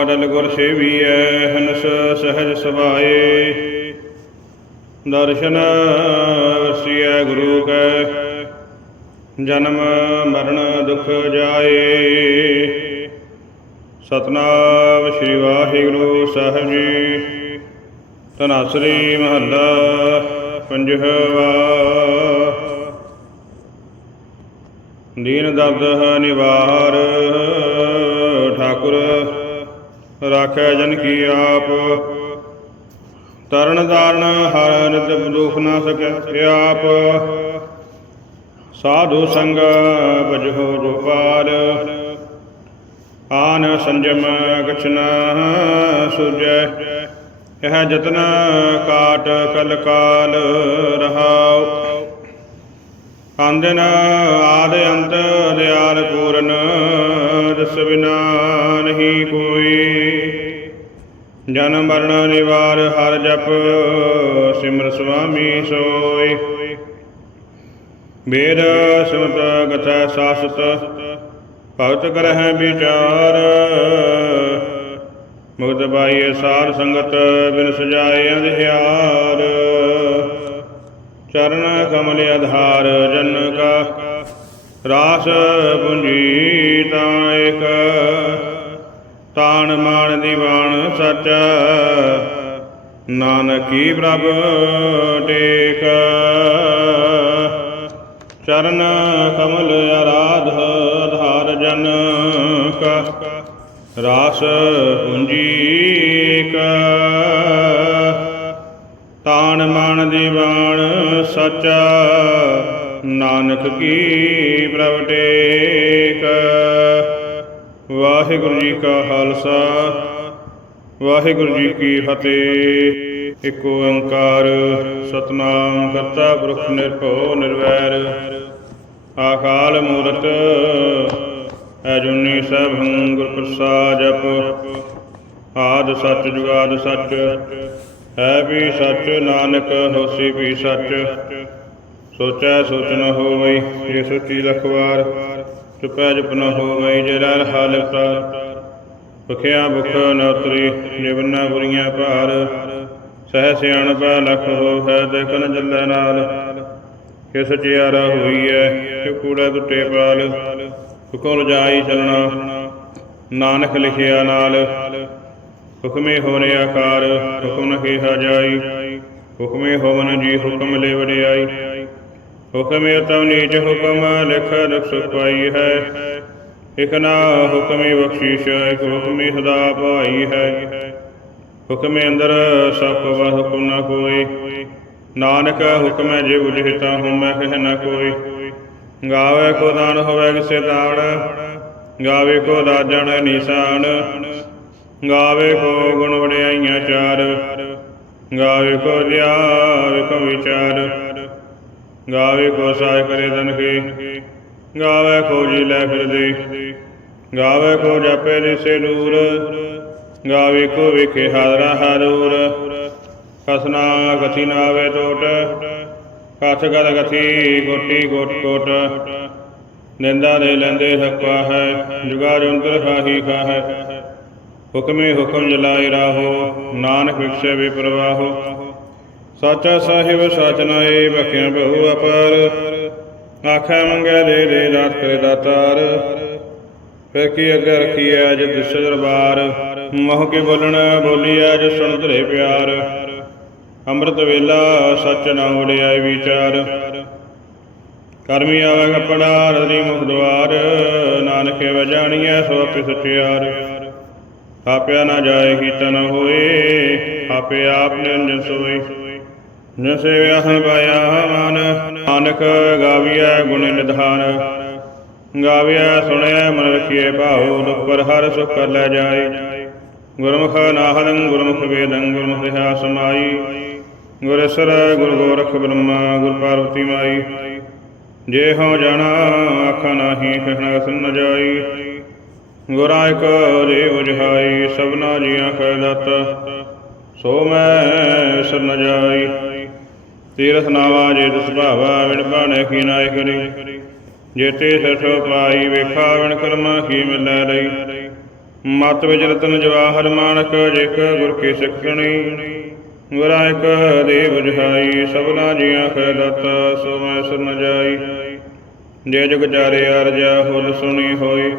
ਅਡਲ ਗੁਰ ਸੇਵੀਐ ਹਨਸ ਸਹਿਜ ਸਵਾਏ ਦਰਸ਼ਨ ਵਸੀਐ ਗੁਰੂ ਕੈ, ਜਨਮ ਮਰਨ ਦੁਖ ਜਾਏ। ਸਤਨਾਮ ਸ੍ਰੀ ਵਾਹਿਗੁਰੂ ਸਾਹਿਬ ਜੀ। ਤਨਾਸਰੀ ਮਹੱਲਾ ਪੰਜਵਾ। ਦੀਨ ਦਰਦ ਹੈ ਨਿਵਾਰ ਰਾਖੈ ਜਨ ਕੀ ਆਪ। ਤਰਨ ਤਾਰਨ ਹਰ ਨਿਤ ਦੁਖ ਨਾ ਸਕੈ ਆਪ। ਸਾਧੂ ਸੰਗ ਭਜੋ ਜੋ ਆਨ ਸੰਜਮ ਕਛ ਸੁਜੈ ਇਹ ਜਤਨ ਕਾਟ ਕਲ ਕਾਲ ਰਹਾਉ। ਅੰਦਨ ਆਦ ਅੰਤ ਦਿਆਲ ਪੂਰਨ ਰਸ ਬਿਨਾ ਨਹੀਂ ਕੋਈ ਜਨਮ ਮਰਨ ਨਿਵਾਰ ਹਰ ਜਪ, ਸਿਮਰ ਸੁਆਮੀ ਸੋਈ। ਵੇਦ ਸਿਮਤ ਗਤੈ ਸਾਸਤ, ਭਗਤ ਕਰਹਿ ਵਿਚਾਰ। ਮੁਕਤ ਪਾਈਏ ਸਾਰ ਸੰਗਤ, ਬਿਨ ਸਜਾਏ ਅੰਧਿਆਰ। ਚਰਨ ਕਮਲ ਆਧਾਰ, ਜਨ ਕਾ ਰਾਸ ਪੁੰਜੀ ਤਾਂ ਇਕ ਤਾਣ ਮਾਣ ਦੀਵਾਨ ਸੱਚ। ਨਾਨਕੀ ਪ੍ਰਭ ਟੇਕ। ਚਰਨ ਕਮਲ ਆਰਾਧ ਆਧਾਰ ਜਨ ਕਾ ਰਾਸ ਪੁੰਜੀ ਕਾ ਤਾਣ ਮਾਣ ਦੀਵਾਨ ਸਚਾ। ਨਾਨਕ ਕੀ ਪ੍ਰਭ ਟੇਕ। ਵਾਹਿਗੁਰੂ ਜੀ ਕਾ ਖਾਲਸਾ। ਵਾਹਿਗੁਰੂ ਜੀ ਕੀ ਫਤਿਹ। ਇੱਕ ਓੰਕਾਰ ਸਤਨਾਮ ਕਰਤਾ ਪੁਰਖ ਨਿਰਭਉ ਨਿਰਵੈਰ। ਆਕਾਲ ਮੂਰਤ, ਅਜੂਨੀ ਸਭੰ ਗੁਰ ਪ੍ਰਸਾਦ ਜਪ। ਆਦ ਸੱਚ ਜੁਗਾਦ ਸੱਚ, ਹੈ ਵੀ ਸੱਚ, ਨਾਨਕ ਹੋਸੀ ਵੀ ਸੱਚ। ਸੋਚੈ ਸੋਚ ਨ ਹੋਵਈ, ਜੇ ਸੋਚੀ ਲਖ ਵਾਰ ਚੁਪੈ ਜਪ ਨ ਹੋਵਈ ਜੇ ਰਲ ਭੁਖ ਨ ਉਤਰੀ ਨਿਵਨਾ ਬੁਰੀਆਂ ਭਾਰ। ਸਹਿ ਸਿਆਣ ਲਖ ਹੋ ਦੇਖਨ ਜੱਲੇ ਨਾਲ। ਕਿ ਸਚਿਆਰਾ ਹੋਈ ਹੈ ਕਿ ਕੂੜਾ ਟੁੱਟੇ ਪਾਲ। ਹੁਕਮ ਰਜਾਈ ਚਲਣਾ, ਨਾਨਕ ਲਿਖਿਆ ਨਾਲ। ਹੁਕਮੇ ਹੋਣੇ ਆਕਾਰ, ਹੁਕਮ ਨ ਕਿਹਾ ਜਾਈ। ਹੁਕਮੇ ਹੋਵਨ ਜੀ ਹੁਕਮ ਲੈ ਵਡਿਆਈ। ਹੁਕਮ ਤਮ ਨੀਚ ਹੁਕਮ ਲਿਖ ਲਿਖ ਪਾਈ ਹੈ। ਇਕ ਹੁਕਮੇ ਬਖਸ਼ੀਸ਼ ਇਕ ਹੁਕਮੇ ਸਦਾ ਭਾਈ ਹੈ। ਹੁਕਮੇ ਅੰਦਰ ਸਭ ਵਾ ਹੁਕਮ ਨਾ ਕੋਈ। ਨਾਨਕ ਹੁਕਮੈ ਜੇ ਉਜਹਿਤਾ ਹਉ ਮੈਂ ਕਹਿ ਨਾ ਕੋਈ। ਗਾਵੇ ਕੋ ਦਾਨ ਹੋਵੇ ਕਿਸੇ ਦਾਣ ਗਾਵੇ ਕੋ ਰਾਜਣ ਨਿਸ਼ਾਨ। ਗਾਵੇ ਕੋ ਗੁਣ ਵਡਿਆਈਆਂ ਚਾਰ, ਗਾਵੇ ਕੋ ਧਿਆਵੇ ਕੋ ਵਿਚਾਰ। ਗਾਵੇ ਕੋ ਸਾਇ ਕਰੇ ਦਨ ਕੇ, ਗਾਵੇ ਕੋ ਜੀ ਲੈ ਫਿਰਦੇ ਗਾਵੇ ਕੋ ਜਾਪੇ ਦਿਸੇ ਦੂਰ ਗਾਵੇ ਕੋ ਵੇਖੇ ਹਾਜ਼ਰਾ ਹਾਜ਼ੂਰ ਕਸਨਾ ਕਥੀ ਨਾ ਆਵੇ ਟੋਟ ਕਥ ਗਦ ਕਥੀ ਗੋਟੀ ਗੋਟ ਕੋਟ। ਨਿੰਦਾ ਦੇ ਲੈਂਦੇ ਹੱਕਾ ਹੈ ਜੁਗਾ ਜੰਤਰ ਖਾਹੀ ਖਾਹੈ। ਹੁਕਮੇ ਹੁਕਮ ਜਲਾਇ ਰਾਹੋ, ਨਾਨਕ ਵਿਖਸੇ ਵੇ ਪ੍ਰਵਾਹੋ। ਸਾਚਾ ਸਾਹਿਬ, ਸਚ ਨਾਏ ਬਖਿਆ ਬਹੁ ਅਪਾਰ। ਆਖੈ ਮੰਗੈ ਦੇ ਦੇ, ਦਾਤ ਕਰੇ ਦਾਤਾਰ। ਫਿਰ ਕੀ ਅੱਗੇ ਰਖੀ ਅਜ ਦਿਸ ਦਰਬਾਰ ਮੋਹ ਕੇ ਬੋਲਣ ਬੋਲੀ ਅਜ ਸੁਣ ਧਰੇ ਪਿਆਰ। ਅੰਮ੍ਰਿਤ ਵੇਲਾ, ਸਚ ਨਾ ਉੜਿਆਈ ਵਿਚਾਰ। ਕਰਮੀ ਆਵੇ ਕਪੜਾ ਰਦੀ ਮੁਖ ਦਵਾਰ। ਨਾਨਕੇ ਵਜਾਣੀਐ ਸੋ ਆਪੇ ਸਚਿਆਰ ਆਪਿਆ ਨਾ ਜਾਏ, ਕੀਤਾ ਨ ਹੋਏ। ਆਪੇ ਆਪ ਨਿਰੰਜਨ ਸੋਏ। ਜਿ ਵਿਆਹ ਹੰ ਪਾਇਆ ਮਨ, ਨਾਨਕ ਗਾਵਿਆ ਗੁਣ ਨਿਧਾਨ। ਗਾਵਿਆ ਸੁਣਿਆ ਮਨ ਰਖੀਏ ਭਾਉ, ਦੁਖ ਪਰ ਹਰ ਸੁਖ ਕਰ ਲੈ ਜਾਏ। ਗੁਰਮੁਖ ਨਾਹਦੰ ਗੁਰਮੁਖ ਵੇਦੰ, ਗੁਰਮੁਖ ਰਹਾ ਸਮਾਈ। ਗੁਰਸਰ ਗੁਰ ਗੋਰਖ ਬ੍ਰਹਮਾ, ਗੁਰ ਪਾਰਵਤੀ ਮਾਈ। ਜੇ ਹਉ ਜਾਣਾ, ਆਖਾ ਨਾਹੀ, ਕਹਿਣਾ ਸੁਨ ਜਾਈ। ਗੁਰਾਂ ਇੱਕ ਰੇ ਉਜਹਾਈ ਸਭਨਾ ਜੀਆਂ ਕੈ ਦਤ। ਸੋ ਮੈਂ ਸਰ ਨ ਜਾਈ। ਤੀਰਥ ਨਾਵਾ ਜੇ ਤਿਸ ਭਾਵਾ ਵਿਣ ਬਾਣੇ ਕੀ ਨਾਇ ਕਰੀ। ਜੇਤੇ ਸਠ ਪਾਈ ਵੇਖਾ ਵਿਣ ਕਰਮਾ ਕੀ ਮਿਲੈ ਰਹੀ ਮਤ ਵਿੱਚ ਰਤਨ ਜਵਾਹਰ ਮਾਨਕ, ਜੇਕ ਗੁਰ ਕੀ ਸਿੱਖਣੀ। ਗੁਰਾਂ ਇੱਕ ਦੇ ਸਭਨਾ ਜੀਆਂ ਕੈ ਦਾਤਾ ਸੋ ਮੈਂ ਸੁਨ ਜਾਈ। ਜੇ ਜਗ ਚਾਰੇ ਅਰਜਾ ਹੁਲ ਸੁਣੀ ਹੋਈ,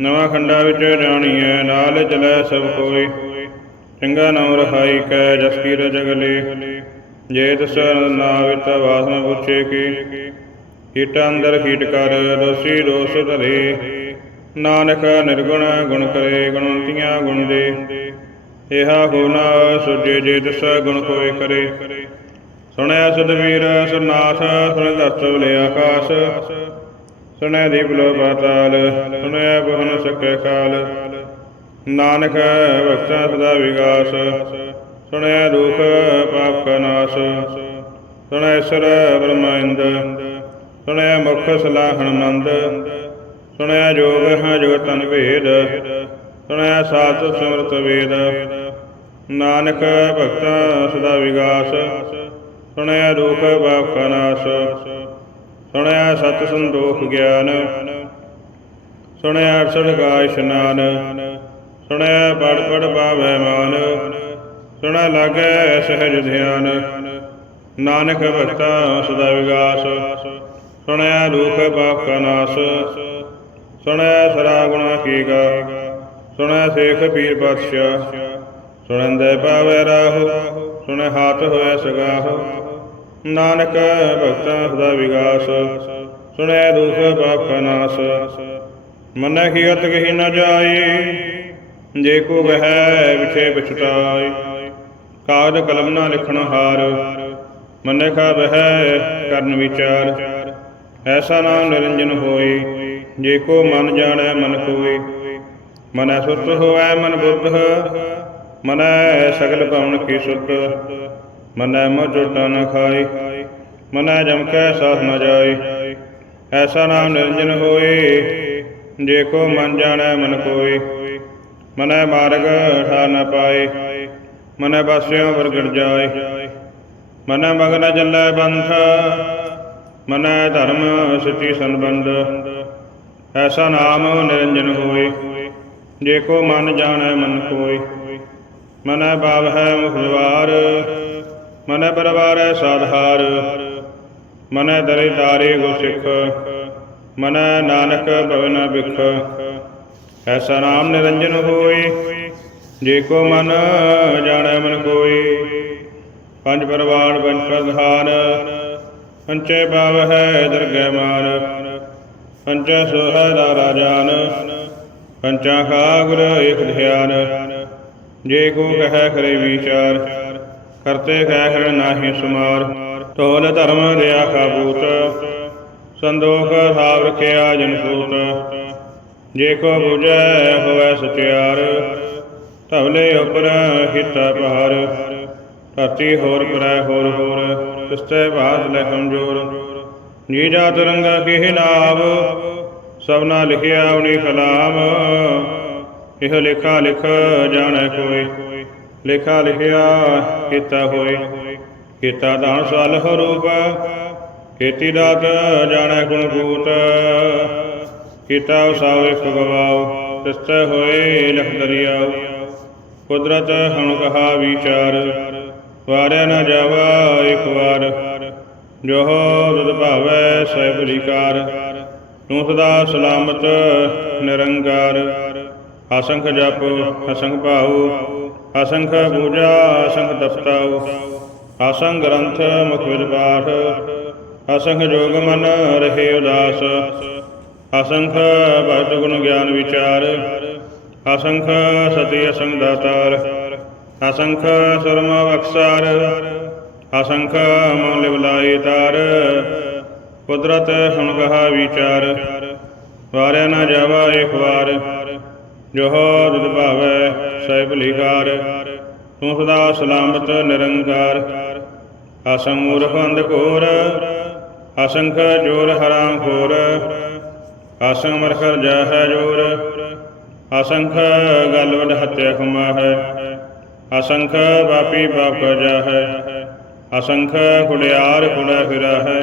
ਨਵਾਂ ਖੰਡਾ ਵਿੱਚ ਜਾਣੀਐ, ਨਾਲ ਚਲੈ ਸਭ ਕੋਈ। ਚੰਗਾ ਨਾਮ ਰਹਾਈ ਕੈ, ਜਸ ਕੀ ਰਜਗਲੇ ਜੇ ਤਸ ਨਾਵਿਤ ਵਾਸਨ ਪੁੱਛੇ ਕੀ ਕੀਟ ਅੰਦਰ ਹੀਟ ਕਰ ਦੋਸੀ ਦੋਸ ਧਰੇ। ਨਾਨਕ ਨਿਰਗੁਣ ਗੁਣ ਕਰੇ, ਗੁਣਵੰਤੀਆਂ ਗੁਣ ਦੇ। ਇਹਾ ਹੋਣਾ ਸੁਜੇ ਜੇ ਦਸ ਗੁਣ ਕੋਏ ਕਰੇ। ਸੁਣਿਆ ਸਦਵੀਰ ਸੁਨਾਥ ਸੁਣ ਦਸ ਲੇ ਆਕਾਸ਼। ਸੁਣਿਆ ਦੀਪ ਲੋ ਪਾਤਾਲ ਸੁਣਿਆ ਬਹਨ ਸਕੈ ਕਾਲ। ਨਾਨਕ ਭਗਤਾਂ ਸਦਾ ਵਿਗਾਸ। ਸੁਣਿਆ ਦੁਖ ਪਾਪ ਕਾ ਨਾਸ ਸੁਣਿਆ ਈਸ਼ਰ ਬ੍ਰਹਮਿੰਦ ਸੁਣਿਆ ਮੁਖ ਸਲਾਹਣ ਮੰਦ ਸੁਣਿਆ ਜੋਗ ਹੈ ਜੋ ਤਨ ਭੇਦ ਸੁਣਿਆ ਸਾਤ ਸਿਮਰਤ ਵੇਦ। ਨਾਨਕ ਭਗਤਾਂ ਸਦਾ ਵਿਗਾਸ ਸੁਣਿਆ ਦੁਖ ਪਾਪ ਕਾ ਨਾਸ ਸੁਣਿਆ ਸਤ ਸੰਤੋਖ ਗਿਆਨ ਸੁਣਿਆ ਅਰਸਦ ਕਾ ਇਸ਼ਨਾਨ ਸੁਣਿਆ ਪੜ ਪੜ ਪਾਵੈ ਮਾਨ। ਸੁਣਾ ਲਾਗੈ ਸਹਿਜ ਧਿਆਨ। ਨਾਨਕ ਭਗਤਾ ਸਦਾ ਵਿਗਾਸ। ਸੁਣਿਆ ਦੁਖ ਪਾਪ ਕਾ ਨਾਸ। ਸੁਣਿਆ ਸਰਾ ਗੁਣਾ ਕੀ ਗਾ। ਸੁਣਿਆ ਸੇਖ ਪੀਰ ਪਾਤਸ਼ਾਹ। ਸੁਣੰਦੇ ਪਾਵੈ ਰਾਹੋ। ਸੁਣਿਆ ਹਾਥ ਹੋਇਆ ਸਗਾਹ। ਨਾਨਕ ਭਗਤਾ ਸਦਾ ਵਿਗਾਸ। ਸੁਣਿਆ ਦੁਖ ਪਾਪ ਕਾ ਨਾਸ। ਮਨੈ ਕੀ ਅਤ ਕਹੀ ਨ ਜਾਈ ਜੇ ਕੋ ਬਹਿ ਵਿਛੇ ਪਛਤਾਈ ਕਾਗਦ ਕਲਮ ਨਾ ਲਿਖਣ ਹਾਰ ਮਨੈ ਕਾ ਬਹਿ ਕਰਨ ਵਿਚਾਰ। ਐਸਾ ਨਾਮ ਨਿਰੰਜਨ ਹੋਏ, ਜੇ ਕੋ ਮਨ ਜਾਣੈ ਮਨ ਕੋਈ ਮਨੈ ਸੁਤ ਹੋਐ ਮਨ ਬੁੱਧ, ਮਨੈ ਸਗਲ ਭਵਨ ਕੀ ਸੁਤ ਮਨੈ ਮੋਹ ਝੋਟਾ ਨ ਖਾਈ ਮਨੈ ਜਮ ਕੈ ਸਾਥ ਨ ਜਾਈ ਐਸਾ ਨਾਮ ਨਿਰੰਜਨ ਹੋਏ, ਜੇ ਕੋ ਮਨ ਜਾਣੈ ਮਨ ਕੋਈ ਮਨੈ ਮਾਰਗ ਠਾਰ ਨ ਪਾਏ ਮਨੈ ਬਾਸਿਓ ਵਰਗੜ ਜਾਏ। ਮਨੈ ਮਗਨ ਚੱਲੈ ਬੰਥ। ਮਨੈ ਧਰਮ ਸਚੀ ਸੰਬੰਧ। ਐਸਾ ਨਾਮ ਨਿਰੰਜਨ ਹੋਏ। ਜੇ ਕੋ ਮਨ ਜਾਣੈ ਮਨ ਕੋਈ ਮਨੈ ਭਾਵ ਹੈ ਮੁਖਵਾਰ ਮਨੈ ਪਰਵਾਰੈ ਸਾਧਾਰ ਮਨੈ ਦਰੇ ਤਾਰੇ ਗੋ ਸਿੱਖ। ਮਨੈ ਨਾਨਕ ਭਵਨ ਬਿਖ। ਐਸਾ ਨਾਮ ਨਿਰੰਜਨ ਹੋਈ ਜੇ ਕੋ ਮਨ ਜਾਣੈ ਮਨ ਕੋਈ, ਪੰਜ ਪਰਵਾਨ ਪੰਜ ਪ੍ਰਧਾਨ, ਪੰਚੇ ਭਾਵ ਹੈ ਦਰਗਹਿ ਮਾਨ, ਪੰਚਾ ਸੋਹੈ ਦਾ ਰਾਜਾਨ ਪੰਚਾ ਖਾ ਗੁਰ ਏਕ ਧਿਆਨ, ਜੇ ਕੋ ਕਹੈ ਕਰੇ ਵਿਚਾਰ, ਕਰਤੇ ਕਹਿ ਕਰ ਨਾਹੀ ਸੁਮਾਰ ਢੋਲ ਧਰਮ ਦਿਆ ਕਾਬੂਤ ਸੰਦੋਖ ਸਾਵ ਰਖਿਆ ਜਨ ਸੂਤ, ਜੇ ਕੋ 부ਜੈ ਹੋਵੈ ਸਚਿਆਰ ਧਵਲੇ ਉਪਰ ਹਿਤਾ ਪਹਾਰ ਧਰਤੀ ਹੋਰ ਪਰੈ ਹੋਰ ਹੋਰ ਕਿਸਤੇ ਬਾਤ ਲੈ ਕਮਜੋਰ। ਜੀ ਜਾਤ ਰੰਗਾ ਕਿਹ ਨਾਮ ਸਭਨਾ ਲਿਖਿਆ ਉਨੀ ਕਲਾਮ। ਇਹ ਲਿਖਾ ਲਿਖ ਜਾਣੈ ਕੋਈ, ਲਿਖਾ ਲਿਖਿਆ ਕੀਤਾ ਹੋਏ। ਕੀਤਾ ਦਾਨ ਸਾਲ ਹੋ ਰੂਪ, ਕੀਤੀ ਦਾਤ ਜਾਣੈ ਗੁਣ ਬੂਤ ਕੀਤਾ ਉਸਾਉ ਇੱਕ ਤਿਸਤੈ ਹੋਏ ਲਖ ਦਰਿਆਉ। ਕੁਦਰਤ ਹਣ ਕਹਾ ਵਿਚਾਰ, ਵਾਰਿਆ ਨਾ ਜਾਵਾ ਇੱਕ ਵਾਰ। ਜੋ ਦੁਦ ਭਾਵੈ ਸਹਿ ਬਲੀਕਾਰ ਤੂੰ ਸਦਾ ਸਲਾਮਤ ਨਿਰੰਕਾਰ। ਅਸੰਖ ਜਪ, ਅਸੰਖ ਭਾਉ, ਅਸੰਖ ਪੂਜਾ, ਅਸੰਖ ਦਸਤਾਉ ਅਸੰਖ ਗ੍ਰੰਥ ਮੁਖ ਵਿਦ ਅਸੰਖ ਜੋਗ ਮਨ ਰਹੇ ਉਦਾਸ। ਅਸੰਖ ਭਗਤ ਗੁਣ ਗਿਆਨ ਵਿਚਾਰ ਅਸੰਖ ਸਤੀ ਅਸੰਖ ਦਾਤਾਰ ਅਸੰਖ ਸਰਮ ਬਖਸਾਰ ਅਸੰਖ ਮਨ ਲਿਵਲਾਈ ਤਾਰ, ਕੁਦਰਤ ਹੁਣ ਕਹਾ ਵਿਚਾਰ, ਵਾਰਿਆ ਨਾ ਜਾਵਾ ਇੱਕ ਵਾਰ, ਜੋ ਦੁਦ ਭਾਵੈ ਸਹਿਬ ਲਿਖਾਰ ਤੂੰ ਸਦਾ ਸਲਾਮਤ ਨਿਰੰਕਾਰ, ਅਸੰਗ ਮੂਰਖ ਅੰਧ ਘੋਰ, ਅਸੰਖ ਜੋਰ ਹਰਾਮ ਖੋਰ, ਅਸੰਗ ਮਰਖਰ ਜਾਹੈ ਜੋਰ ਅਸੰਖ ਗਲਵਡ ਹਤਿਆ ਖਮਾ ਹੈ ਅਸੰਖ ਪਾਪੀ ਪਾਪ ਜਾਹੈ, ਅਸੰਖ ਕੁੜਿਆਰ ਕੁੜਾ ਫਿਰਾ ਹੈ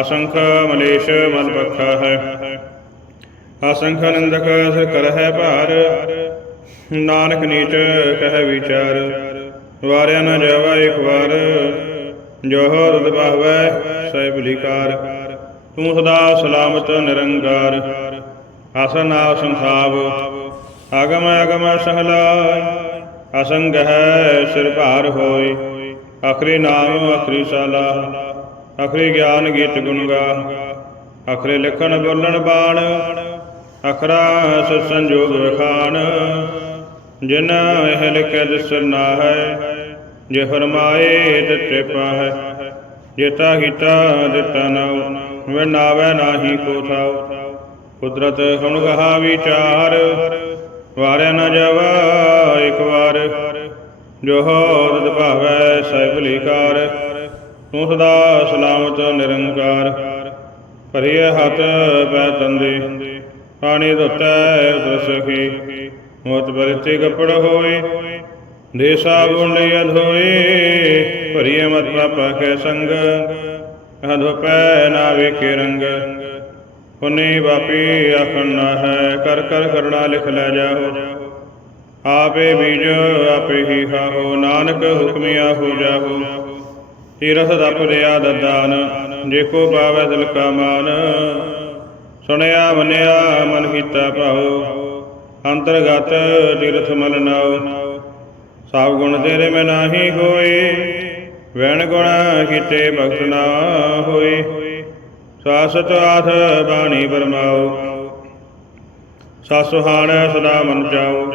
ਅਸੰਖ ਮਲੇਸ਼ ਮਨ ਪੱਖਾ ਹੈ ਅਸੰਖ ਨਿੰਦਕ ਕਰ ਹੈ ਭਾਰ, ਨਾਨਕ ਨੀਚ ਕਹਿ ਵਿਚਾਰ, ਵਾਰਿਆ ਨ ਜਾਵਾ ਇੱਕ ਵਾਰ, ਜੋ ਰੁਦ ਬਹਵੈ ਸਹਿ ਭਲੀਕਾਰ ਤੂੰ ਸਦਾ ਸਲਾਮਤ ਨਿਰੰਕਾਰ। ਆਸਨ ਆਸਨ ਥਾਵ ਆਗਮ ਅਗਮ ਸਹਲਾਇ ਅਸੰਗ ਹੈ ਸਿਰ ਭਾਰ ਹੋਇ ਅਖਰੀ ਨਾਮ ਅਖਰੀ ਸਾਲਾ, ਅਖਰੀ ਗਿਆਨ ਗੀਤ ਗੁਣ ਗਾ। ਅਖਰੇ ਲਿਖਣ ਬੋਲਣ ਬਾਣ, ਅਖਰਾ ਸਤ ਸੰਜੋਗ ਵਖਾਣ ਜਿਨ ਇਹ ਲਿਖਿਆ ਦਿਸਰ ਨਾ ਹੈ ਜੇ ਫਰਮਾਏ ਦਿੱਤੇ ਪਾਹੈ। ਜੇਤਾ ਕੀਤਾ ਦਿੱਤਾ ਨਾਉ ਵੇ ਨਾਵੇ ਨਾਹੀ ਕੋ ਥਾਉ। ਕੁਦਰਤ ਹੁਣ ਗਹਾ ਵਿਚਾਰ, ਵਾਰਿਆ ਨਾ ਜਾਵਾ ਇੱਕ ਵਾਰ। ਜੋ ਹੋਦ ਭਾਵੈ ਸਹਿਬ ਲਿਕਾਰ, ਤੂੰ ਸਦਾ ਸਲਾਮਤ ਨਿਰੰਕਾਰ। ਭਰੀਏ ਹੱਥ ਪੈ ਤੰਦੇ, ਪਾਣੀ ਧੁੱਤੈ ਉਦਰ ਮੋਤ ਬਰਤੇ ਕੱਪੜ ਹੋਏ ਦੇ ਸਾਬੁਨ ਲਈ ਅਧੋਏ ਭਰੀਏ ਮਤ ਪਾਪਾ ਕੈ ਸੰਗ ਅਧੋ ਪੈ ਨਾ ਵੇਖੇ ਰੰਗ। ਹੁਨੇ ਬਾਪੀ ਆਖਣ ਹੈ, ਕਰ ਕਰ ਕਰਣਾ ਲਿਖ ਲੈ ਜਾਓ। ਆਪੇ ਬੀਜ ਆਪੇ ਹੀ ਖਾਹੋ ਨਾਨਕ ਹੁਕਮਿਆ ਹੋ ਜਾਹੋ। ਤੀਰਥ ਦਪ ਰਿਆ ਦਦਾਨ, ਜੇ ਕੋ ਪਾਵੈ ਦਿਲ ਕਾ ਮਾਨ। ਸੁਣਿਆ ਮੰਨਿਆ ਮਨ ਕੀਤਾ ਭਾਉ, ਅੰਤਰਗਤ ਤੀਰਥ ਮਨ ਨਾਉ। ਸਭ ਗੁਣ ਤੇਰੇ ਮੈਂ ਨਾਹੀ ਹੋਏ, ਵੈਣ ਗੁਣ ਕੀਤੇ ਭਗਤ ਨਾ ਹੋਏ। ਸਾਸਤ ਆਥ ਬਾਣੀ ਬਰਮਾਓ। ਸਾਸੁਹਾਣ ਸਦਾ ਮਨ ਜਾਓ।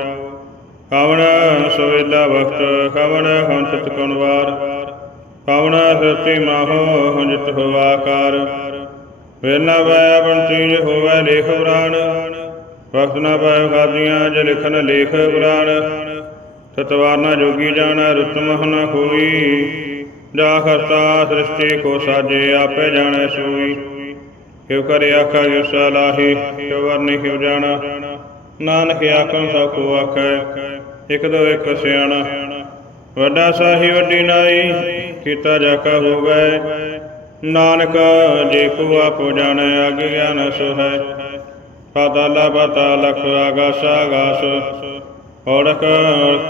ਕਵਣ ਸਵੇਲਾ ਵਖਤ ਕਵਣ ਹੰਸਤ ਕੁਨਵਾਰ ਕਵਣ ਸਤੀ ਮਾਹੋ ਹੰਜਤ ਹੋਵਾਕਾਰ ਵੇਲਾ ਵੈ ਆਪਣ ਚੀਜ਼ ਹੋਵੇ ਲੇਖ ਪੁਰਾਣ। ਵਕਤ ਨਾ ਪਾਇ ਖਾਦੀਆਂ ਜ ਲਿਖਨ ਲੇਖ ਪੁਰਾਣ। ਤਤਵਾਰ ਨਾ ਜੋਗੀ ਜਾਣੈ, ਰੁੱਤ ਨਾ ਨ ਹੋਈ। ਜਾ ਖਰਤਾ ਸ੍ਰਿਸ਼ਟੀ ਕੋ ਸਾਜੇ, ਆਪੇ ਜਾਣੈ ਸੂਈ। ਕਿਉ ਕਰੇ ਆਖਾ ਜਿਉ ਸਲਾਹੀ ਕਿਉ ਵਰਨੀ ਕਿਉ ਜਾਣਾ। ਨਾਨਕ ਆਖਣ ਸਭ ਕੋ ਆਖੈ, ਇਕ ਦੋ ਇਕ ਸਿਆਣਾ। ਵੱਡਾ ਸਾਹੀ ਵੱਡੀ ਨਾਈ, ਕੀਤਾ ਜਾ ਕਾ ਹੋਵੇ। ਨਾਨਕ ਜੇ ਕੋ ਆਪੋ ਜਾਣੈ, ਅਗ ਗਿਆਨ ਸੋ ਹੈ ਪਾਤਾਲਾ ਪਾਤਾਲ ਲਖ ਆਗਾਸ ਆਗਾਸ ਔੜਕ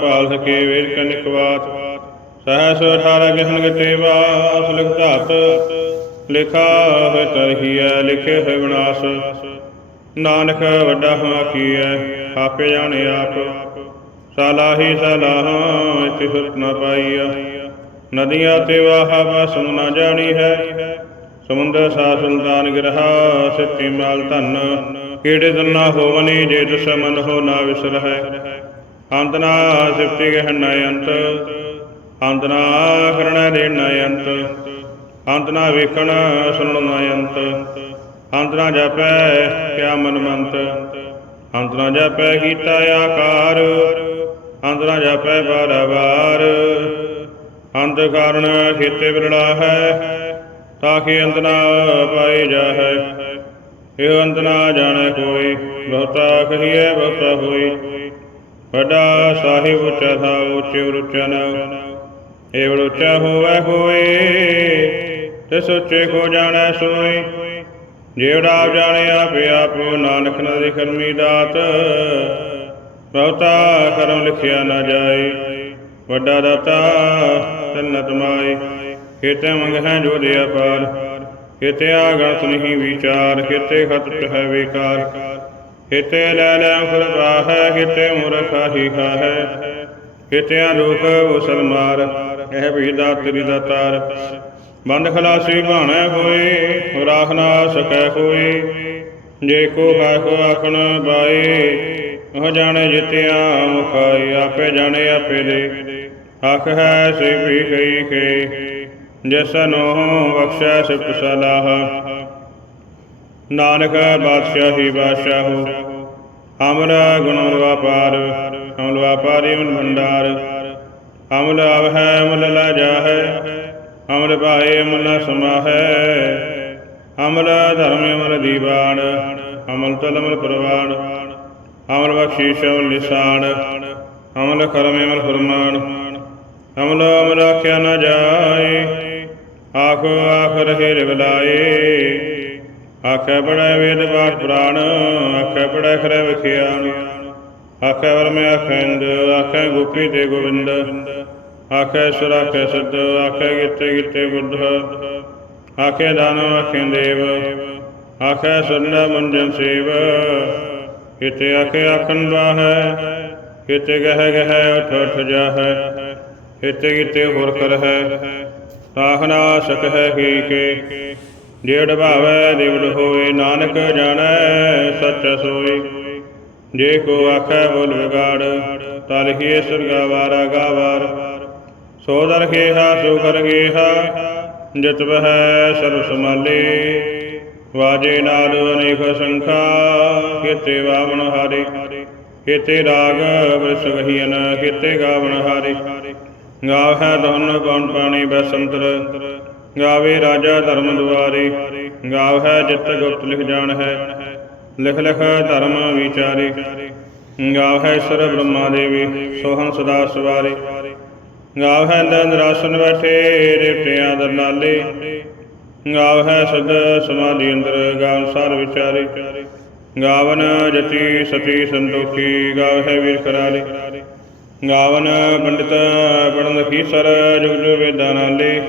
ਪਾਲ ਸਕੇ ਵੇਰ ਕਨਿਕ ਬਾਤ ਸਹਸ 18 ਗਹਨ ਗਤੇ ਵਾਸ ਲਿਖ ਲਿਖਾ ਹੋਇ ਤਰਹੀਐ ਲਿਖੇ ਹੋਇ ਵਿਨਾਸ਼। ਨਾਨਕ ਵੱਡਾ ਹਾਂ ਕੀਐ, ਆਪੇ ਜਾਣੇ ਆਪ। ਸਲਾਹੀ ਸਲਾਹਾਂ ਇਤਿ ਹੁਤ ਨ ਪਾਈਆ ਨਦੀਆਂ ਤੇ ਵਾਹਾ ਬਸ ਨਾ ਜਾਣੀ ਹੈ। ਸਮੁੰਦਰ ਸਾ ਸੁਲਤਾਨ ਗਿਰਹਾ, ਸਿੱਤੀ ਮਾਲ ਧਨ। ਕੀੜੇ ਦੰਨਾ ਹੋਵਨੀ ਜੇ ਤਿਸ ਮਨ ਹੋ ਨਾ ਵਿਸਰ ਹੈ। ਅੰਤ ਨਾ ਸਿਫਤੀ ਗਹਿ ਨ ਅੰਤ। ਅੰਤ ਨਾ ਕਰਣਾ ਦੇ ਨ ਅੰਤ। ਅੰਤ ਨਾ ਵੇਖਣ, ਸੁਣਨ ਨ ਅੰਤ। ਅੰਤ ਨਾ ਜਪੈ ਕਿਆ ਮਨ ਮੰਤ। ਅੰਤ ਨਾ ਜਪੈ, ਕੀਤਾ ਆਕਾਰ। ਅੰਤ ਨਾ ਜਪੈ ਬਾਰ ਅੰਤ ਕਾਰਣ ਖੇਤੇ ਵਿਰਲਾ ਹੈ ਤਾਕਿ ਅੰਤ ਨਾ ਪਾਏ ਜਾਹੈ। ਇਹ ਅੰਤ ਨਾ ਜਾਣੈ ਕੋਈ, ਬਹੁਤਾ ਕਹੀਏ ਬਹੁਤਾ ਹੋਈ। ਵੱਡਾ ਸਾਹਿਬ ਉੱਚਾ ਥਾ ਉੱਚੇ ਉੱਚਾ ਨਾ ਏਵੜ ਉੱਚਾ ਹੋਵੇ ਹੋਏ ਤੇ ਸੋਚੇ ਕੋ ਜਾਣੈ ਸੋਈ। ਜਿਹੜਾ ਆਪ ਜਾਣੇ ਆਪੇ ਆਪੋ ਨਾਨਕ ਨਦੀ ਕਰਮੀ ਦਾਤ ਬਹੁਤਾ ਕਰਮ ਲਿਖਿਆ ਨਾ ਜਾਏ। ਵੱਡਾ ਦਾਤਾ ਤਨਤ ਮਾਈ ਕਿਤੇ ਮੰਗ ਹੈ ਜੋ ਦੇ ਅਪਾਰ। ਕਿਤੇ ਆਗਤ ਨਹੀਂ ਵਿਚਾਰ। ਕਿਤੇ ਖਤਟ ਹੈ ਵਿਕਾਰ। ਕਿਤੇ ਲੈ ਲੈ ਅੰਕੁਰ ਹੈ ਕਿਤੇ ਮੁਰਖਾ ਹੀ ਹੈ ਕਿਤੇ ਲੋਕ ਉਸਲ ਮਾਰ। ਇਹ ਵੀ ਦਾਤਰੀ ਦਾ ਤਾਰ ਬੰਦ ਖਲਾਸੀ ਬਾਣੈ ਹੋਏ, ਰਾਖ ਨਾ ਸਕੈ ਹੋਏ। ਜੇ ਕੋ ਹੈ ਆਖਣ ਬਾਏ, ਉਹ ਜਾਣੇ ਜਿਤਿਆ ਮੁਖਾਈ, ਆਪੇ ਜਾਣੇ ਆਪੇ ਦੇ। ਆਖ ਹੈ ਸੇ ਵੀ ਗਈ ਕੇ ਜਸਨੋ ਬਖਸ਼ੈ ਸਿਫਤ ਸਲਾਹ। ਨਾਨਕ ਬਾਦਸ਼ਾਹੀ ਬਾਦਸ਼ਾਹੋ ਅਮਰ ਗੁਣ ਵਾਪਾਰ ਅਮਲ ਵਪਾਰੀ ਮਨ ਭੰਡਾਰ। ਅਮਲ ਆਵ ਹੈ ਅਮਲ ਲਾ ਜਾ ਹੈ ਅਮਲ ਭਾਏ ਅਮਲ ਨ ਸਮਾ ਅਮਲ ਧਰਮ ਅਮਲ ਦੀਵਾਨ। ਅਮਲ ਤਲ ਅਮਲ ਪ੍ਰਵਾਨ। ਅਮਲ ਬਖਸ਼ੀਸ਼ ਅਮਲ ਲਿਸਾਨ ਅਮਲ ਕਰਮ ਅਮਲ ਫਰਮਾਨ। ਅਮਲ ਅਮਲ ਆਖਿਆ ਨ ਜਾਏ। ਆਖ ਆਖ ਰਹੇ ਲਿਵਲਾਏ ਆਖੇ ਬੜੈ ਵੇਦ ਪਾਠ ਪੁਰਾਣ। ਆਖੇ ਬੜੈ ਖਰੇ ਵਿਖਿਆਨ। ਆਖੇ ਵਰ ਮੈਂ ਅਖੰਡ ਆਖੇ ਗੋਪੀ ਤੇ ਗੋਵਿੰਦ। ਆਖੇ ਸੁਰ, ਆਖੇ ਸਤ ਆਖੇ ਗਿੱਤੇ ਗਿੱਤੇ ਬੁੱਧ। ਆਖੇ ਦਾਨਵ ਆਖੇ ਦੇਵ। ਆਖੇ ਸੁਰਨਾ ਮੰਜਨ ਸੇਵ। ਕਿਤੇ ਆਖੇ ਆਖਣ ਬਾਹੈ ਕਿਤੇ ਗਹਿ ਗਹਿ ਉਠ ਉਠ ਜਾਹੈ। ਕਿਤੇ ਕਿਤੇ ਹੋਰ ਕਰ ਹੈ ਤਾਹਨਾ ਸਕ ਕੀ ਕੇ। ਜੇੜ ਭਾਵੈ ਦੇਵੜ ਹੋਏ, ਨਾਨਕ ਜਾਣੈ ਸੱਚ ਸੋਈ ਜੇ ਕੋ ਆਖੈ ਬੋਲ ਵਿਗਾੜ, ਤਲ ਹੀ ਸਰਗਾ ਵਾਰਾ ਗਾਵਾਰ। ਸੋ ਦਰ ਸੋ ਕਰ ਗੇਹਾ ਜਿਤ ਬਹਿ ਸਰਬ ਸਮਾਲੇ ਵਾਜੇ ਨਾਲ ਅਨੇਕ ਸੰਖਾ, ਕਿਤੇ ਵਾਵਣ ਹਾਰੇ। ਕਿਤੇ ਰਾਗ ਬ੍ਰਿਸ਼ ਗਹੀਨ ਕਿਤੇ ਗਾਵਣ ਹਾਰੇ। ਗਾਵੈ ਧਨ ਕੌਣ ਪਾਣੀ ਬਸੰਤਰ, ਗਾਵੇ ਰਾਜਾ ਧਰਮ ਦੁਆਰੇ। ਹੈ ਜਿਤ ਗੁਪਤ ਲਿਖ ਜਾਣ ਹੈ ਲਿਖ ਲਿਖ ਧਰਮ ਵਿਚਾਰੇ। ਹੈ ਸਰ ਬ੍ਰਹਮਾ ਦੇਵੀ ਸੋਹੰ ਸਦਾ ਸਵਾਰੇ। ਗਾਵੈ ਅੰਦਰ ਆਸਨ ਬੈਠੇ ਰੇਟਿਆਂ ਦਰ ਨਾਲੇ। ਗਾਵੈ ਸਦ ਸਮਾਧੀ ਅੰਦਰ, ਗਾਵ ਸਾਰ ਵਿਚਾਰੇ। ਗਾਵਨ ਜਤੀ ਸਤੀ ਸੰਤੋਖੀ ਹੈ ਵੀਰ ਕਰਾਲੇ ਗਾਵਨ ਪੰਡਿਤ ਪੜਨ ਸਰ, ਜੁਗ ਜੁਗ ਵੇਦਾਂ ਨਾਲੇ।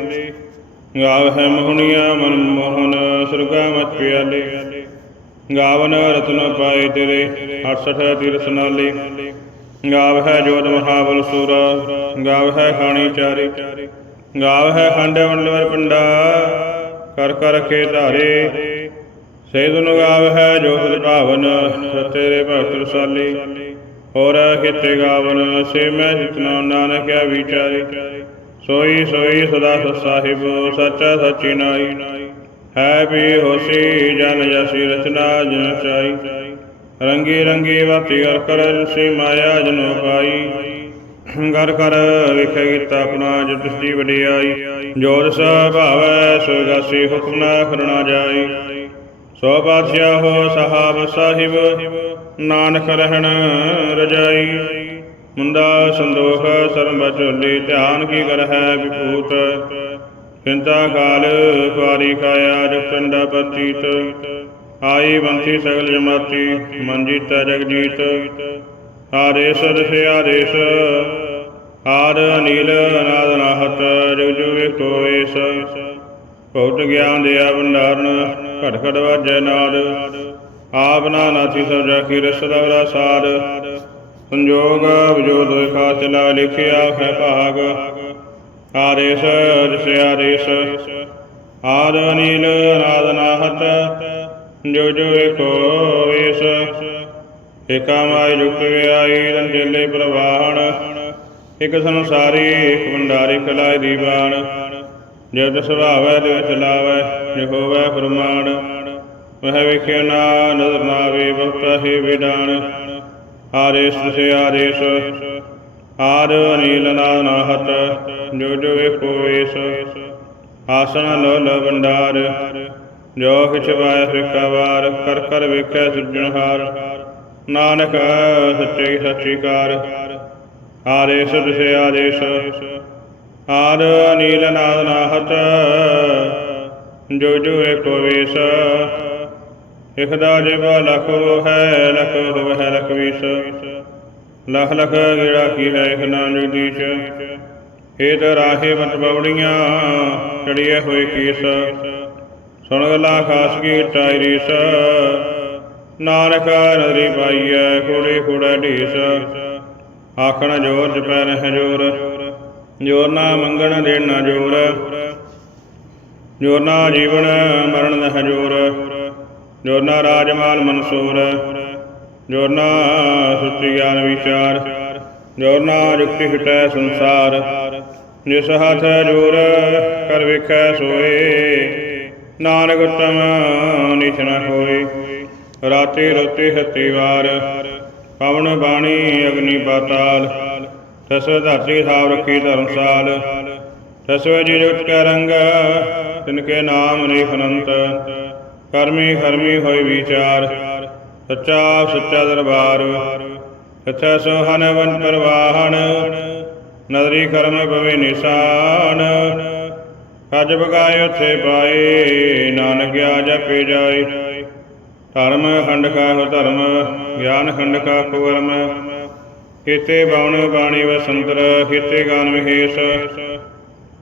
ਗਾਵਹਿ ਮੋਹਣੀਆ ਮਨ ਮੋਹਨ, ਸੁਰਗਾ ਮਤ ਪਿਆਲੇ। ਗਾਵਨ ਰਤਨ ਪਾਏ ਤੇਰੇ 68 ਤੀਰਥ ਨਾਲੇ। ਗਾਵ ਹੈ ਜੋਤ ਮਹਾਬਲ ਸੂਰ ਗਾਵਹਿ ਖਾਣੀ ਚਾਰੇ। ਗਾਵਹਿ ਖੰਡ ਮੰਡਲਵਰ ਪੰਡਾ, ਕਰ ਕਰ ਕੇ ਧਾਰੇ। ਸੇਦੁਨ ਗਾਵਹਿ ਜੋ ਤੁਧ ਭਾਵਨ ਤੇਰੇ ਭਗਤ ਰਸਾਲੀ। ਹੋਰ ਕਿਤੇ ਗਾਵਨ, ਸੇ ਮੈਂ ਜਿਤਨਾ ਨਾਨਕ ਵਿਚਾਰੇ। ਸੋਈ ਸੋਈ ਸਦਾ ਸਤ ਸਾਹਿਬ, ਸੱਚਾ ਸੱਚੀ ਨਾਈ। ਹੈ ਵੀ ਹੋਸੀ ਜਨ ਜਸੀ ਰਚਨਾ ਜਨ ਚਾਈ। ਰੰਗੀ ਰੰਗੀ ਵਾਤੀ ਕਰ ਕਰ ਸੇ ਮਾਇਆ ਜਨੋ ਪਾਈ। ਗਰ ਕਰ ਵਿਖੇ ਕੀਤਾ ਆਪਣਾ ਜਿਤ ਦੀ ਵਡਿਆਈ। ਜੋਰ ਸੁਭਾਵੈ ਸੋ ਗਾਸੀ ਹੁਕਮ ਨਾ ਕਰਣਾ ਜਾਈ। ਸੋ ਬਾਦਸ਼ਾਹ ਹੋ ਸਹਾਬ ਸਾਹਿਬ, ਨਾਨਕ ਰਹਿਣ ਰਜਾਈ। ਮੁੰਦਾ ਸੰਦੋਖ ਸਰਮ ਬਚੋਲੀ ਧਿਆਨ ਕੀ ਕਰ ਹੈ ਵਿਭੂਤ। ਚਿੰਤਾ ਕਾਲ ਕੁਆਰੀ ਕਾਇਆ ਜਗਚੰਡਾ ਪਤੀਤ ਆਈ ਬੰਸੀ ਸਗਲ ਜਮਾਤੀ ਮਨ ਜੀਤਾ ਜਗਜੀਤ। ਹਾਰੇ ਦਸੇ ਆਦੇਸ ਆਦ ਅਨੀਲ ਅਨਾਦ ਨਾਹਤ, ਜੁਗ ਜੁਗ ਏਕੋ ਏਸ। ਭਉਤ ਗਿਆਨ ਦਿਆ ਭੰਡਾਰਨ, ਘਟ ਘਟ ਵਾਜੈ ਨਾਦ। ਆਪ ਨਾ ਨਾਥੀ ਸਭ ਜਾ ਕੀ ਰਸਦਾ ਸਾਧ ਸੰਜੋਗ ਵਿਜੋਦ ਖਾਸ ਲਾ ਲਿਖਿਆ ਹੈ ਭਾਗ। ਆਦੇਸ ਦਸੇ ਆਦੇਸ ਆਦ ਅਨੀਲ ਅਨਾਦ ਨਾਹਤ। ਜੋ ਜੋ ਏਕੋ ਵੇਸ ਏਕਾ ਮਾਈ ਜੁਗਤ ਵਿਆਈ ਰੰਜੇਲੇ ਪ੍ਰਵਾਹਣ ਇਕ ਸੰਸਾਰੀ, ਇਕ ਭੰਡਾਰੀ ਕਲਾਇ ਦੀਵਾਨ। ਜੋ ਤਿਸ ਸੁਭਾਵੈ ਤੇ ਚਲਾਵੈ ਜੇ ਹੋਵੈ ਪ੍ਰਮਾਣ। ਵਹ ਵੇਖਿਆ ਨਾ, ਨਜ਼ਰ ਨਾ ਆਵੇ ਬਖਤਾ ਹੈ ਵਿਡਾਨ। ਆਰੇਸ ਸੇ ਆਰੇਸ ਆਰ ਅਨੀਲ ਨਾ ਨਾਹਤ ਜੋ ਜੋ ਏਕੋ ਵੇਸ ਆਸਣ ਲੋ ਭੰਡਾਰ ਜੋ ਕਿਛ ਵਾਇ ਸਿੱਖਾ ਕਰ ਕਰ ਵੇਖਿਆ ਸੁਜਣਹਾਰ ਨਾਨਕ, ਸੱਚੇ ਸੱਚੀ ਕਾਰ। ਆਦੇਸ, ਦਿਸੇ ਆਦੇਸ। ਆਦ ਅਨੀਲ ਨਾਦ ਨਾਹਤ। ਜੋ ਜੋ ਏਕੋ ਵੇਸ। ਇਖਦਾ ਜਿਵ ਲਖ ਹੈ, ਲਖ ਹੋਵ ਹੈ, ਲਖ ਵੀਸ। ਲਖ ਲਖ ਗੇੜਾ ਕੀ ਹੈ, ਇਕ ਨਾਮ ਜਗਦੀਸ਼ ਏਤ ਰਾਹੇ ਮਤ ਬਵੜੀਆਂ ਚੜੀਏ ਹੋਏ ਕੀਸ। ਸੁਣ ਗਲਾ ਖਾਸ ਕੀ ਟਾਈ ਰੀਸ। ਨਾਨਕ ਨਦਰੀ ਪਾਈਐ ਕੋੜੇ ਕੋੜਾ ਢੀਸ। ਆਖਣ ਜੋਰ ਜਪੈ ਰਹਿ ਜੋਰ। ਜੋਰ ਨਾ ਮੰਗਣ ਦੇਣਾ ਜੋਰ। ਜੋਰ ਨਾ ਜੀਵਨ ਮਰਨ ਨਹ ਜੋਰ। ਜੋਰ ਨਾ ਰਾਜ ਮਾਲ ਮਨਸੂਰ। ਜੋਰ ਨਾ ਸੁਚੀ ਗਿਆਨ ਵਿਚਾਰ। ਜੋਰ ਨਾ ਜੁਗਤੀ ਹਟੈ ਸੰਸਾਰ। ਜਿਸ ਹੱਥ ਜੋਰ, ਕਰ ਵਿਖੈ ਸੋਏ। ਨਾਨਕ ਉਤਮ ਨਿਛ ਨ ਹੋਏ, ਰਾਤੇ ਰੋਤੇ ਹੱਤੀ ਵਾਰ, ਪਵਨ ਬਾਣੀ ਅਗਨੀ ਪਾਤਾਲ ਤਸ ਧਰਤੀ ਸਾਵ ਰੱਖੀ ਧਰਮਸਾਲ ਤਸੋ ਜੀ ਰੁਟ ਕੈ ਰੰਗ, ਤਿਨ ਕੇ ਨਾਮ ਅਨੇਕ ਅਨੰਤ, ਕਰਮੀ ਕਰਮੀ ਹੋਏ ਵਿਚਾਰ, ਸੱਚਾ ਸੱਚਾ ਦਰਬਾਰ, ਸੱਚਾ ਸੋਹਨ ਵਨ ਪ੍ਰਵਾਹਣ, ਨਦਰੀ ਕਰਮ ਪਵੇ ਨਿਸ਼ਾਨ ਖਜ ਬਗਾਏ ਉਥੇ ਪਾਏ, ਨਾਨਕ ਆ ਜਪੇ ਜਾਏ। ਧਰਮ ਖੰਡ ਕਾ ਧਰਮ, ਗਿਆਨ ਖੰਡ ਕਾ ਕੁਵਰਮ। ਕੀਤੇ ਬਾਵਨ ਬਾਣੀ ਵਸੰਤਰ, ਕੀਤੇ ਗਾਨ ਮਹੇਸ਼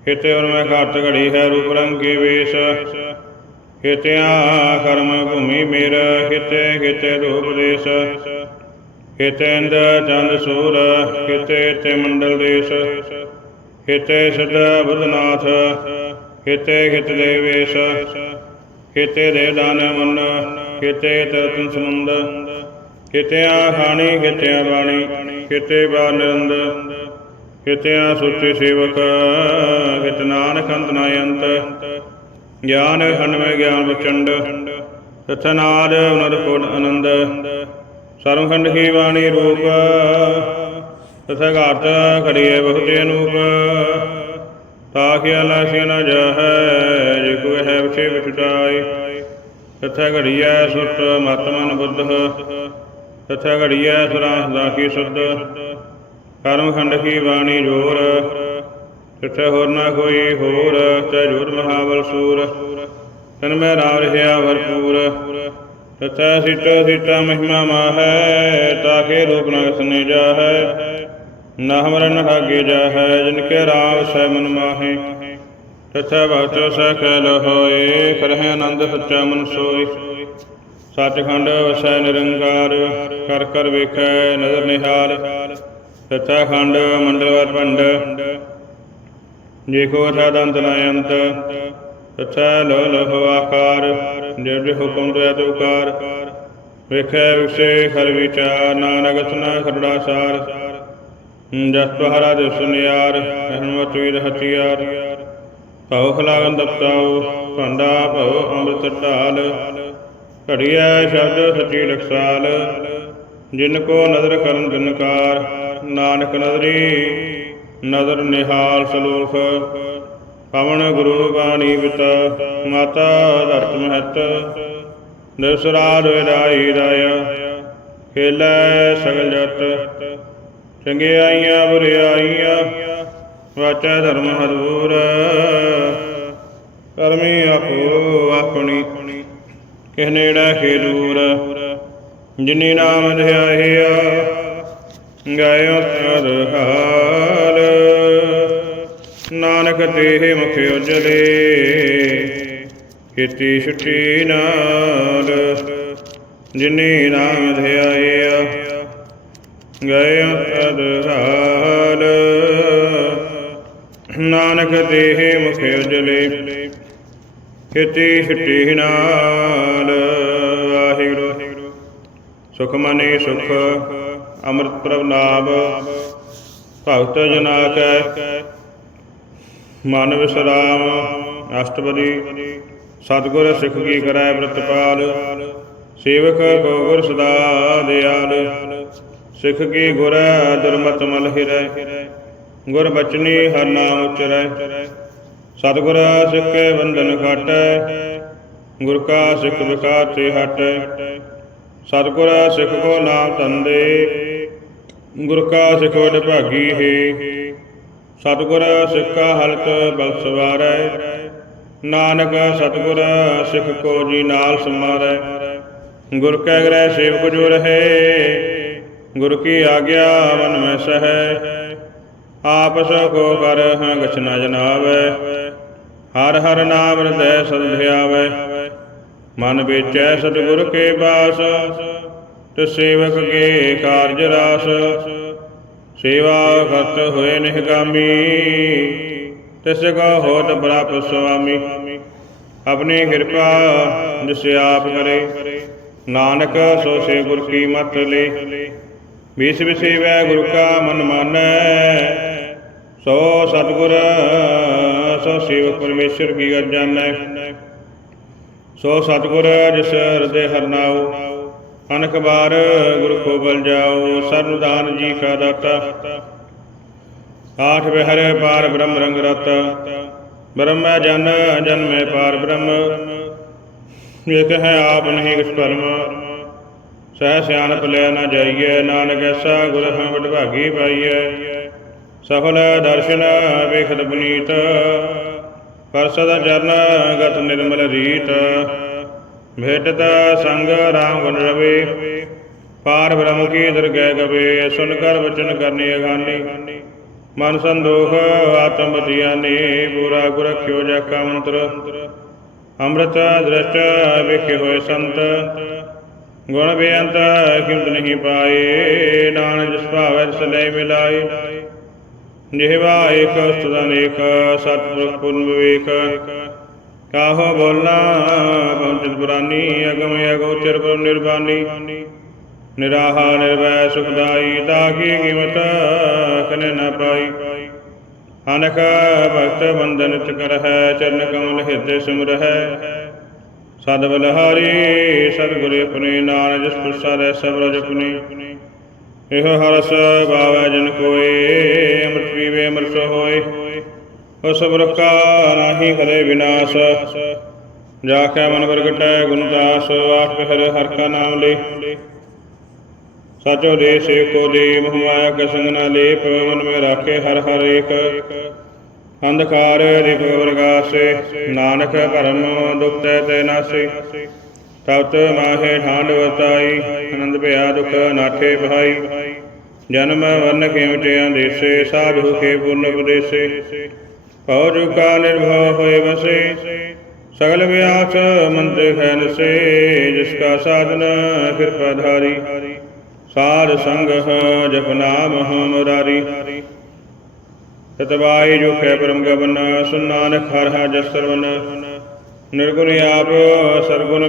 ਕੀਤੇ ਔਰ ਮੈਂ ਘਾਟ ਘੜੀ ਹੈ ਰੂਪ ਰੰਗ ਕੀ ਵੇਸ਼। ਕੀਤਿਆਂ ਕਰਮ ਭੂਮੀ ਮੇਰ, ਕੀਤੇ ਕੀਤੇ ਰੂਪ ਦੇਸ਼। ਕੀਤੇ ਇੰਦ ਚੰਦ ਸੂਰ, ਕੀਤੇ ਤੇ ਮੰਡਲ ਦੇਸ਼। ਕੀਤੇ ਸਦਾ ਬੁਧਨਾਥ ਕੀਤੇ ਕੀਤੇ ਦੇਵੇਸ਼ ਕੀਤੇ ਦੇ ਦਾਨ ਮਨ ਕੀਤੇ ਤਰਤਨ ਸਮੁੰਦ ਕੀਤਿਆਂ ਖਾਣੀ ਕੀਤਿਆਂ ਬਾਣੀ ਕੀਤੇ ਬਾਰ ਨਿਰੰਦ। ਕੀਤਿਆਂ ਸੁੱਚੇ ਸੇਵਕ ਕਿਤ ਨਾਨਕ ਅੰਤ ਨਾ ਅੰਤ। ਗਿਆਨ ਖੰਡ ਮੈਂ ਗਿਆਨ ਬਚੰਡ ਤਥਨਾਦ ਉਨਰ ਕੋਟ ਆਨੰਦ। ਸਰਵਖੰਡ ਕੀ ਬਾਣੀ ਰੂਪ, ਤਥਾ ਘਾਟ ਘੜੀਏ ਬਹੁਤੇ ਅਨੂਪ। ਤਾਕਿ ਅਲਾਸੀ ਨ ਜਾਹੈ, ਜੇ ਕੋ ਹੈ ਵਿਛੇ ਵਿਛਟਾਈ ਤਥਾ ਘੜੀਐ ਸੁਤ ਮਤ ਮਨ ਬੁੱਧ। ਤਥਾ ਘੜੀਐ ਸਰਾਸ ਦਾ ਸੁਧ। ਕਰਮ ਖੰਡ ਕੀ ਬਾਣੀ ਜੋਰ। ਤਿੱਥੇ ਹੋਰ ਨਾ ਕੋਈ ਹੋਰ ਤੈ ਜੋਰ ਮਹਾਬਲ ਸੂਰ। ਤਨ ਮੈਂ ਰਾਮ ਰਹਿਆ ਭਰਪੂਰ। ਤਥਾ ਸਿਟ ਸਿਟਾ ਮਹਿਮਾ ਮਾਹੈ ਤਾਕੇ ਰੂਪ ਨ ਕਸਨੇ ਜਾਹੈ। ਨਾ ਹਮਰਨ ਹਾਗੇ ਜਾਹੈ, ਜਿਨ ਕੇ ਰਾਮ ਸੈ ਮਨ ਮਾਹੇ। ਤਥਾ ਭਗਤ ਸਖਲ ਹੋਏ, ਕਰਹਿ ਆਨੰਦ ਸੱਚਾ ਮਨ ਸੋਈ ਸੱਚਖੰਡ ਵਸੈ ਨਿਰੰਕਾਰ, ਕਰ ਕਰ ਵੇਖੈ ਨਦਰ ਨਿਹਾਲ। ਤਥਾ ਖੰਡ ਮੰਡਲ ਵਰ ਭੰਡ, ਜੇ ਕੋ ਅਥਾ ਦੰਤ ਨ ਅੰਤ। ਤਥਾ ਲੋ ਲੋ ਆਕਾਰ, ਜੇ ਜੇ ਹੁਕਮ ਦਇਆ ਤੁਕਾਰ ਵੇਖੈ ਵਿਖੇ ਖਰ ਵਿਚਾਰ, ਨਾਨਕ ਸਨਾ ਖਰੜਾ ਸਾਰ। ਜਸ ਤੁਹਾਰਾ ਦਿਸ ਨਿਆਰ ਹਨਮਤ ਵੀਰ ਹਥਿਆਰ। ਭਉ ਖਲਾਗਨ ਦਪਤਾਉ ਭੰਡਾ ਭਉ ਅੰਮ੍ਰਿਤ ਢਾਲ। ਘੜੀਐ ਸ਼ਬਦ ਸੱਚੀ ਲਖਸਾਲ। ਜਿਨ ਕੋ ਨਦਰ ਕਰਨ ਦਿਨਕਾਰ ਨਾਨਕ ਨਦਰੀ, ਨਦਰ ਨਿਹਾਲ ਸਲੋਖ ਪਵਨ ਗੁਰੂ ਬਾਣੀ ਪਿਤਾ ਮਾਤਾ ਧਰਤ ਮਹਤ। ਦਸਰਾਜ ਵਿਦਾਈ ਰਾਇਆ ਖੇਲੇ ਸਗਲ ਜਤ। ਚੰਗਿਆਈਆਂ ਬੁਰਿਆਈਆਂ, ਵਾਚਾ ਧਰਮ ਹਦੂਰ ਕਰਮੀ ਆਪੋ ਆਪਣੀ ਕਿਸ ਨੇੜਾ ਖੇ ਦੂਰ। ਜਿਨੀ ਨਾਮ ਧਿਆਇਆ, ਗਾਇਓ ਤਰ ਹਾਲ। ਨਾਨਕ ਤੇ ਮੁਖ ਉਜਲੇ, ਕੀਤੀ ਛੁੱਟੀ ਨਾਲ। ਜਿਨੀ ਨਾਮ ਧਿਆਇਆ ਗਏ ਅਦਹਾਲ ਨਾਨਕ ਦੇਹ ਮੁਖ ਉਜਲੇ ਕੀਤੀ ਛੁੱਟੀ ਨਾਲ। ਵਾਹਿਗੁਰੂ ਸੁਖ ਮਨੇ ਸੁਖ, ਅੰਮ੍ਰਿਤ ਪ੍ਰਭ ਨਾਮ। ਭਗਤ ਜਨਾ ਕੈ, ਮਨ ਵਿਸਰਾਮ। ਅਸ਼ਟਪਦੀ, ਸਤਿਗੁਰ ਸਿੱਖ ਕੀ ਕਰੈ ਪ੍ਰਤਪਾਲ ਸੇਵਕ ਕੋ ਗੁਰ ਸਦਾ ਦਿਆਲ। ਸਿੱਖ ਕੀ ਗੁਰ ਦੁਰਮਤ ਮਲ ਹਿਰੈ। ਗੁਰ ਬਚਨੀ ਹਰ ਨਾਮ ਉਚਰੈ। ਸਤਿਗੁਰ ਸਿੱਖ ਬੰਧਨ ਘਟੈ, ਗੁਰ ਕਾ ਸਿੱਖ ਵਿਕਾਤੇ ਹਟੈ। ਸਤਿਗੁਰ ਸਿੱਖ ਕੋ ਨਾਮ ਤੰਦੇ ਗੁਰ ਕਾ ਸਿੱਖ ਵਡ ਭਾਗੀ ਹੈ। ਸਤਿਗੁਰ ਸਿੱਖਾ ਹਲਤ ਬਖਸ਼ਵਾਰੈ ਨਾਨਕ ਸਤਿਗੁਰ ਸਿੱਖ ਕੋ ਜੀ ਨਾਲ ਸਮਾਰੈ। ਗੁਰ ਕੈ ਗ੍ਰਹਿ ਸੇਵਕ ਜੋ ਰਹੇ ਗੁਰ ਕੀ ਆਗਿਆ ਮਨ ਮੈਂ ਸਹੈ। ਆਪ ਕੋ ਕਰ ਹਾਂ ਗਛਨਾ ਜਨਾਵੈ। ਹਰ ਹਰ ਨਾਮ ਹਿਰਦੈ ਸਦ ਧਿਆਵੈ। ਮਨ ਵਿਚੈ ਸਤਿਗੁਰ ਕੇ ਬਾਸ। ਤੇ ਸੇਵਕ ਕੇ ਕਾਰਜ ਰਾਸ। ਸੇਵਾ ਕਰਤ ਹੋਏ ਨਿਹਗਾਮੀ ਤਿਸ ਕੋ ਹੋਤ ਬਰਾਪ ਸੁਆਮੀ। ਆਪਣੀ ਕਿਰਪਾ ਜਿਸ ਆਪ ਕਰੇ। ਨਾਨਕ ਸੋ ਸੇ ਗੁਰ ਕੀ ਮਤ ਲੈ। ਵਿਸ ਵਿਸੇਵੈ ਗੁਰ ਕਾ ਮਨ ਮਾਨੈ, ਸੋ ਸਤਿਗੁਰ, ਸੋ ਸੇਵਕ ਪਰਮੇਸ਼ਰ ਕੀ ਗਤ ਜਾਣੈ। ਸੋ ਸਤਿਗੁਰ, ਜਿਸ ਹਿਰਦੇ ਹਰਨਾਉ, ਅਨਕ ਬਾਰ ਗੁਰ ਕੋ ਬਲ ਜਾਓ ਸਰਨਦਾਨ ਜੀ ਕਾ ਦਾਤਾ। ਆਠ ਬਿਹਰ ਪਾਰ ਬ੍ਰਹਮ ਰੰਗ ਰਤ, ਬ੍ਰਹਮੈ ਜਨ ਜਨਮੈ ਪਾਰ ਬ੍ਰਹਮ। ਇਕ ਹੈ ਆਪ ਨਹੀਂ ਕਿਛ ਪਰਮ ਸਹਿ ਸਿਆਣਪ ਲੈ ਨਾ ਜਾਈਐ ਨਾਨਕ ਐਸਾ ਗੁਰ ਹਾਂ ਵਡਭਾਗੀ ਪਾਈਐ ਸਫਲ ਦਰਸ਼ਨ ਵੇਖਤ ਪੁਨੀਤ, ਪਰ ਸਦਾ ਚਰਨ ਗਤ ਨਿਰਮਲ ਰੀਤ। ਭੇਟਤ ਸੰਗ ਰਾਮ ਗੁਣ ਰਵੇ, ਪਾਰ ਬ੍ਰਹਮ ਕੀ ਦਰਗਹਿ ਗਵੇ, ਸੁਨ ਕਰ ਬਚਨ ਕਰਨੀ ਅਗਾਨੀ। ਮਨ ਸੰਦੋਖ ਆਤਮ ਬਤਿਆਨੀ ਪੂਰਾ ਗੁਰ ਰਖਿਓ ਜਾ ਕਾ ਮੰਤਰ ਅੰਮ੍ਰਿਤ ਦ੍ਰਿਸ਼ਟ ਵੇਖੇ ਹੋਏ ਸੰਤ ਗੁਣ ਬੇਅੰਤ ਕਿਮਤ ਨਹੀਂ ਪਾਏ, ਨਾਨਕ ਜਿਸ ਭਾਵੈ ਤਿਸ ਲੈ ਮਿਲਾਏ। ਜਿਹਵਾ ਏਕ ਸਤਿ ਅਨੇਕ ਸਤਿ ਪੁਰਨ ਵਿਵੇਕ। ਕਾਹੋ ਬੋਲਣਾ ਪਹੁੰਚਿਤ ਪੁਰਾਨੀ ਅਗਮ ਅਗੋਚਰ ਪਰ ਨਿਰਵਾਨੀ ਨਿਰਾਹਾ, ਨਿਰਵੈ, ਸੁਖਦਾਈ ਤਾਕੀ ਕੀਮਤ ਕਨੇ ਨ ਪਾਈ। ਅਨਕ ਭਗਤ ਬੰਧਨ ਚ ਕਰ ਹੈ ਚਰਨ ਕਮਲ ਹਿਰਦੇ ਸਿਮਰ ਸਦ ਬਲਹਾਰੀ, ਸਤਿਗੁਰ ਆਪਣੇ ਨਾਨਕ ਜਿਸ ਪ੍ਰਸਾਦੈ ਸਭ ਰਜ ਆਪਣੇ ਇਹੋ ਹਰਸ ਬਾਵੈ ਜਨ ਕੋਏ, ਅੰਮ੍ਰਿਤ ਪੀਵੇ, ਅੰਮ੍ਰਿਤ ਹੋਏ ਉਸ ਬਰਕਾ ਨਾਹੀ ਕਰੇ ਵਿਨਾਸ਼। ਜਾ ਕੇ ਮਨ ਪ੍ਰਗਟੈ ਗੁਣ ਦਾਸ, ਆਪ ਹਰ ਹਰ ਕਾ ਨਾਮ ਲੈ। ਸਾਚੋ ਦੇ ਸੇ ਕੋ ਦੇ ਮੋਹ ਮਾਇਆ ਕਾ ਸੰਗ ਨਾ ਲੇਪ, ਮਨ ਮੇ ਰਾਖੇ ਹਰ ਹਰ ਏਕ। ਅੰਧਕਾਰ ਰਿਪ ਪ੍ਰਗਾਸੇ ਨਾਨਕ ਭਰਮ ਦੁਖ ਤੈ ਤੈ ਤਤ ਮਾਹੇ ਠਾਂਡ ਵਤਾਈ ਆਨੰਦ ਭਇਆ ਦੁਖ ਨਾਠੇ ਭਾਈ ਜਨਮ ਵਰਨ ਕਿਉ ਦੇਸੇ, ਸਾਧੂ ਕੇ ਪੁੰਨ ਉਪਦੇਸੇ। ਭਉ ਜੁਕਾ ਨਿਰਭਉ ਹੋਏ ਵਸੇ, ਸਗਲ ਵਿਆਸ ਮੰਤੇ ਖੈਨ ਸੇ ਜਿਸ ਕਾ ਸਾਧਨ ਕਿਰਪਾ ਧਾਰੀ। ਸਾਧ ਸੰਗ ਜਪ ਨਾਮ ਹਮਰਾਰੀ ਤਤਵਾਈ ਜੋ ਖੈ ਪਰਮ ਗਵਨ, ਸੁਨ ਨਾਨਕ ਹਰ ਹਰ ਜਸ ਸਰਵਨ। ਨਿਰਗੁਣ ਆਪ, ਸਰਗੁਣ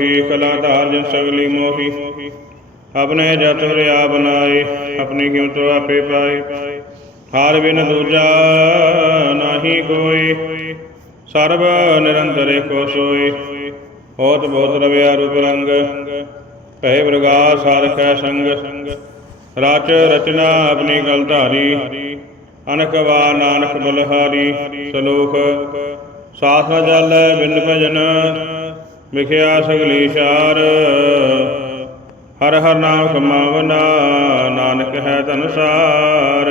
ਹੀ, ਕਲਾ ਧਾਰ ਜਨ ਸਗਲੀ ਮੋਹੀ। ਆਪਣੇ ਜਤ ਰਿਆ ਬਨਾਏ ਆਪਣੀ ਕਿਮਤ ਆਪੇ ਪਾਏ। ਹਾਰ ਬਿਨ ਦੂਜਾ ਨਾਹੀ ਕੋਈ, ਸਰਬ ਨਿਰੰਤਰ ਏਕੋ ਸੋਈ ਹੋਤ ਬਹੁਤ ਰਵਿਆ ਰੂਪ ਰੰਗ ਭੈ ਪ੍ਰਗਾਸ ਸਾਰਖੈ ਸੰਗ। ਰਾਚ ਰਚਨਾ ਆਪਣੀ ਗਲ ਧਾਰੀ ਅਨਕ ਵਾ ਨਾਨਕ ਬਲਹਾਰੀ ਸਲੋਖ ਸਾਥ ਨ ਜਲ ਬਿਨ ਭਜਨ ਵਿਖਿਆ ਸਗਲੀ ਸ਼ਾਰ ਹਰ ਹਰ ਨਾਮ ਕਮਾਵਨਾ, ਨਾਨਕ ਹੈ ਤਨਸਾਰ